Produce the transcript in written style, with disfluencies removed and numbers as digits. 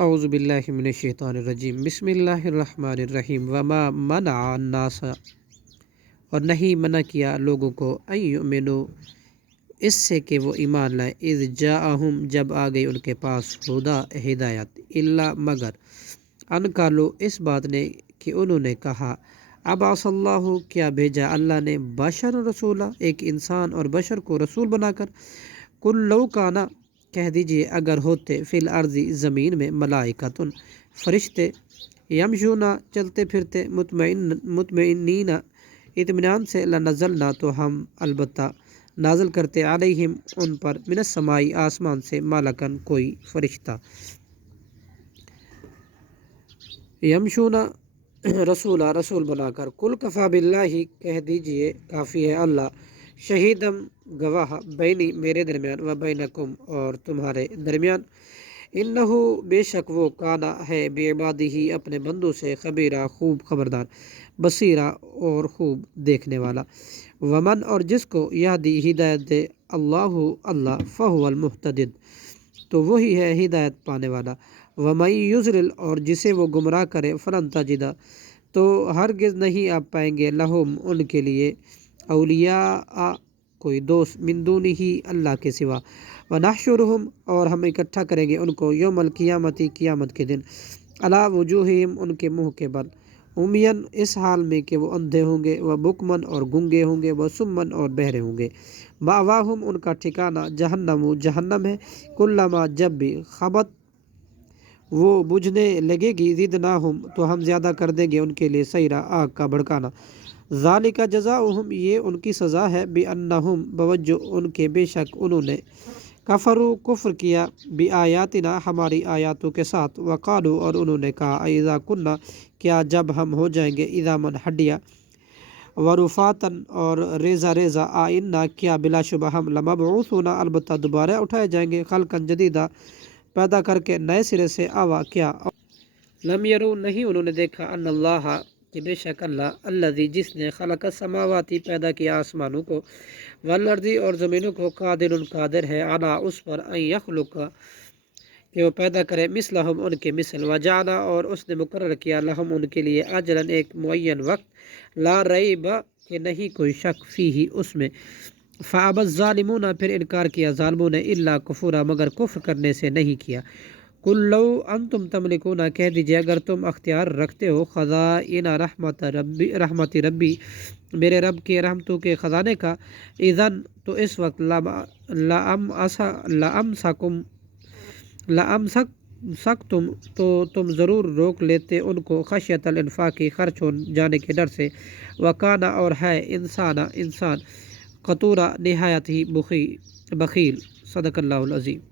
اعوذ باللہ من الشیطان الرجیم بسم اللہ الرحمن الرحیم وما منع الناس، اور نہیں منع کیا لوگوں کو ان یؤمنوا اس سے کہ وہ ایمان لائیں، اذ جاءہم جب آ گئی ان کے پاس ہدا ہدایت، الا مگر ان قالوا اس بات نے کہ انہوں نے کہا ابعث اللہ کیا بھیجا اللہ نے بشر رسولہ ایک انسان اور بشر کو رسول بنا کر، قل لو کانا کہہ دیجئے اگر ہوتے فی الارض زمین میں ملائکۃ فرشتے، یمشونا چلتے پھرتے، مطمئنین اطمینان سے، لنزلنا تو ہم البتہ نازل کرتے علیہم ان پر من السماء آسمان سے، ملکن کوئی فرشتہ، یمشونا رسولہ رسول بنا کر، قل کفا باللہ کہہ دیجئے کافی ہے اللہ، شہیدم گواہ بینی میرے درمیان، و بینکم اور تمہارے درمیان، انہو بے شک وہ کانا ہے بعبادہ اپنے بندوں سے، خبیرہ خوب خبردار، بصیرہ اور خوب دیکھنے والا، ومن اور جس کو یہدی ہدایت دے اللہ فہو المہتدی تو وہی ہے ہدایت پانے والا، ومن یضلل اور جسے وہ گمراہ کرے، فلن تجد تو ہرگز نہیں آپ پائیں گے، لہم ان کے لیے، اولیاء کوئی دوست، من دونہ اللہ کے سوا، ونحشرہم اور ہم اکٹھا کریں گے ان کو، یوم القیامت قیامت کے دن، علی وجوہہم ان کے منہ کے بل، عمین اس حال میں کہ وہ اندھے ہوں گے، و بکمن اور گنگے ہوں گے، و سمن اور بہرے ہوں گے، مأواہم ان کا ٹھکانہ جہنم جہنم ہے، کلما جب بھی خبت وہ بجھنے لگے گی، زدناہم تو ہم زیادہ کر دیں گے ان کے لیے، سعیرا آگ کا بھڑکانا، ذالک جزاؤہم یہ ان کی سزا ہے، بانہم بوجہ ان کے بے شک انہوں نے، کفروا کفر کیا، بآیاتنا ہماری آیاتوں کے ساتھ، وقالوا اور انہوں نے کہا اذا کننا کیا جب ہم ہو جائیں گے، اذامن ہڈیاں، ورفاتن اور ریزہ ریزہ، آئنا کیا بلا شبہ ہم، لمبعوثون البتہ دوبارہ اٹھائے جائیں گے، خلقا جدیدہ پیدا کر کے نئے سرے سے، آوا کیا لم یرو نہیں انہوں نے دیکھا، ان اللہ کہ بے شک اللہ، الذی جس نے خلق السماواتی پیدا کیا آسمانوں کو، والارض اور زمینوں کو، قادر قادر ہے، علی اس پر، ان یخلق کہ وہ پیدا کرے، مثلہم ان کے مثل، وجعل اور اس نے مقرر کیا، لہم ان کے لیے، اجلا ایک معین وقت، لا ریب کہ نہیں کوئی شک، فیہ اس میں، فابى الظالمون پھر انکار کیا ظالموں نے، الا کفورا مگر کفر کرنے سے نہیں کیا، قل لو انتم تملکون کہہ دیجئے اگر تم اختیار رکھتے ہو، خزائن رحمت ربی میرے رب کے رحمتوں کے خزانے کا، اذن تو اس وقت، لامسکتم تو تم ضرور روک لیتے ان کو، خشیت الانفاق خرچ ہو جانے کے ڈر سے، وکانا اور ہے انسان قطورا نہایت ہی بخیل، صدق اللہ العظیم۔